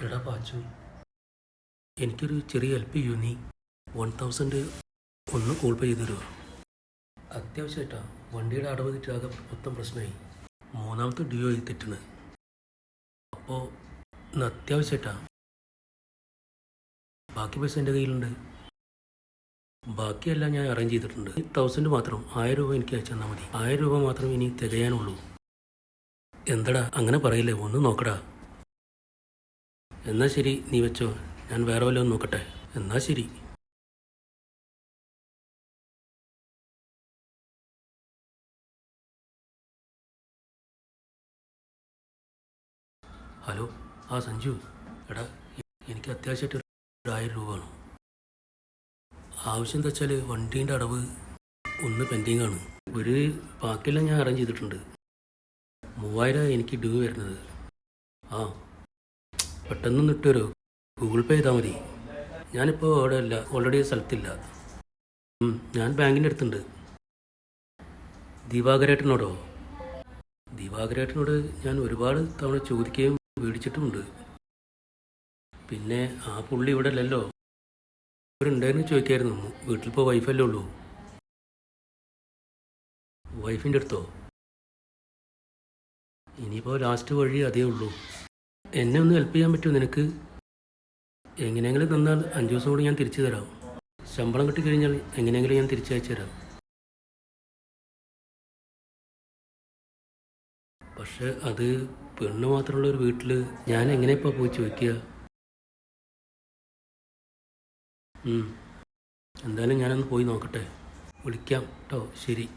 എടാ പാച്ചു എനിക്കൊരു ചെറിയ ഹെൽപ്പ് ചെയ്യൂ നീ. വൺ തൗസൻഡ് ഒന്ന് കോൾ പേ ചെയ്ത് തരുമോ അത്യാവശ്യമായിട്ടാ വണ്ടിയുടെ അടവ് മൊത്തം പ്രശ്നമായി. മൂന്നാമത്തെ ഡ്യൂ ആയി തെറ്റണ്. അപ്പോൾ ഇന്ന് അത്യാവശ്യമായിട്ടാ ബാക്കി പൈസ എന്റെ കയ്യിലുണ്ട്. ബാക്കിയെല്ലാം ഞാൻ അറേഞ്ച് ചെയ്തിട്ടുണ്ട്. തൗസൻഡ് മാത്രം ആയിരം രൂപ എനിക്ക് അയച്ചു തന്നാൽ മതി. ആയിരം രൂപ മാത്രം ഇനി തികയാനുള്ളൂ. എന്തടാ അങ്ങനെ പറയില്ലേ? ഒന്ന് നോക്കടാ. എന്നാ ശരി നീ വെച്ചോ. ഞാൻ വേറെ വല്ലതും നോക്കട്ടെ. എന്നാ ശരി. ഹലോ ആ സഞ്ജു. എടാ എനിക്ക് അത്യാവശ്യമായിട്ട് ഒരു ആയിരം രൂപ വേണം. ആവശ്യം എന്താ വെച്ചാൽ വണ്ടീന്റെ അടവ് ഒന്ന് പെൻഡിങ് ആണ്. ഒരു ബാക്കിയെല്ലാം ഞാൻ അറേഞ്ച് ചെയ്തിട്ടുണ്ട്. മൂവായിരം എനിക്ക് ഡ്യൂ വരുന്നത്. ആ പെട്ടെന്ന് ഇട്ടുതരോ ഗൂഗിൾ പേ ചെയ്താൽ മതി. ഞാനിപ്പോൾ അവിടെ അല്ല ഓൾറെഡി സ്ഥലത്തില്ല. ഞാൻ ബാങ്കിന്റെ അടുത്തുണ്ട്. ദിവാകരേട്ടനോടോ? ദിവാകരേട്ടനോട് ഞാൻ ഒരുപാട് തവണ ചോദിക്കുകയും മേടിച്ചിട്ടുമുണ്ട് പിന്നെ ആ പുള്ളി ഇവിടെ അല്ലല്ലോ? ഇവരുണ്ടായിരുന്നു ചോദിക്കായിരുന്നു. വീട്ടിലിപ്പോൾ വൈഫല്ലേ ഉള്ളൂ? വൈഫിന്റെ അടുത്തോ? ഇനിയിപ്പോൾ ലാസ്റ്റ് വഴി അതേ ഉള്ളൂ. എന്നെ ഒന്ന് ഹെൽപ്പ് ചെയ്യാൻ പറ്റുമോ നിനക്ക്? എങ്ങനെയെങ്കിലും തന്നാൽ അഞ്ച് ദിവസം കൂടി ഞാൻ തിരിച്ചു തരാം. ശമ്പളം കിട്ടിക്കഴിഞ്ഞാൽ എങ്ങനെയെങ്കിലും ഞാൻ തിരിച്ചയച്ചു തരാം. പക്ഷെ അത് പെണ്ണ് മാത്രമുള്ള ഒരു വീട്ടിൽ ഞാൻ എങ്ങനെ ഇപ്പോൾ പോയി ചോദിക്കുക. എന്തായാലും ഞാനൊന്ന് പോയി നോക്കട്ടെ. വിളിക്കാം കേട്ടോ ശരി.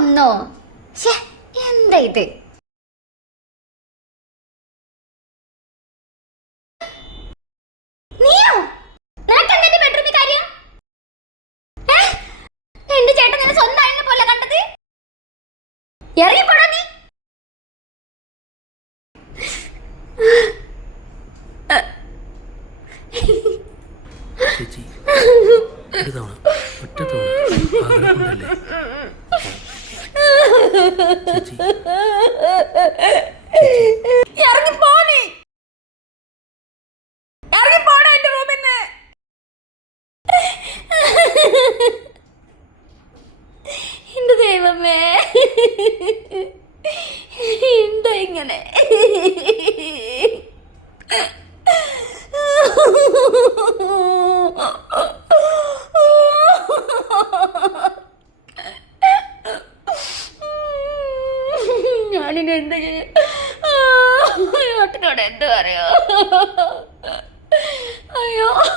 വന്നോ? എന്താ ഇത്? നീയോ നിനക്ക് എന്താ എന്റെ ബെഡ്റൂമിൽ കാര്യം ഏ? എന്റെ ചേട്ടൻ നിന്നെ സ്വന്തം അയലിനെ പോലെ കണ്ടത് ഇറങ്ങിപ്പോടാ നീ ചേച്ചി ഒരു തവണ ഒറ്റ തവണ ആഗ്രഹം കൊണ്ടല്ലേ ചേച്ചി. ഇറങ്ങിപ്പോ നീ ഇറങ്ങിപ്പോടാ എന്റെ റൂമിൽ നിന്ന് എന്റെ ദൈവമേ. എന്താ ഇങ്ങനെ?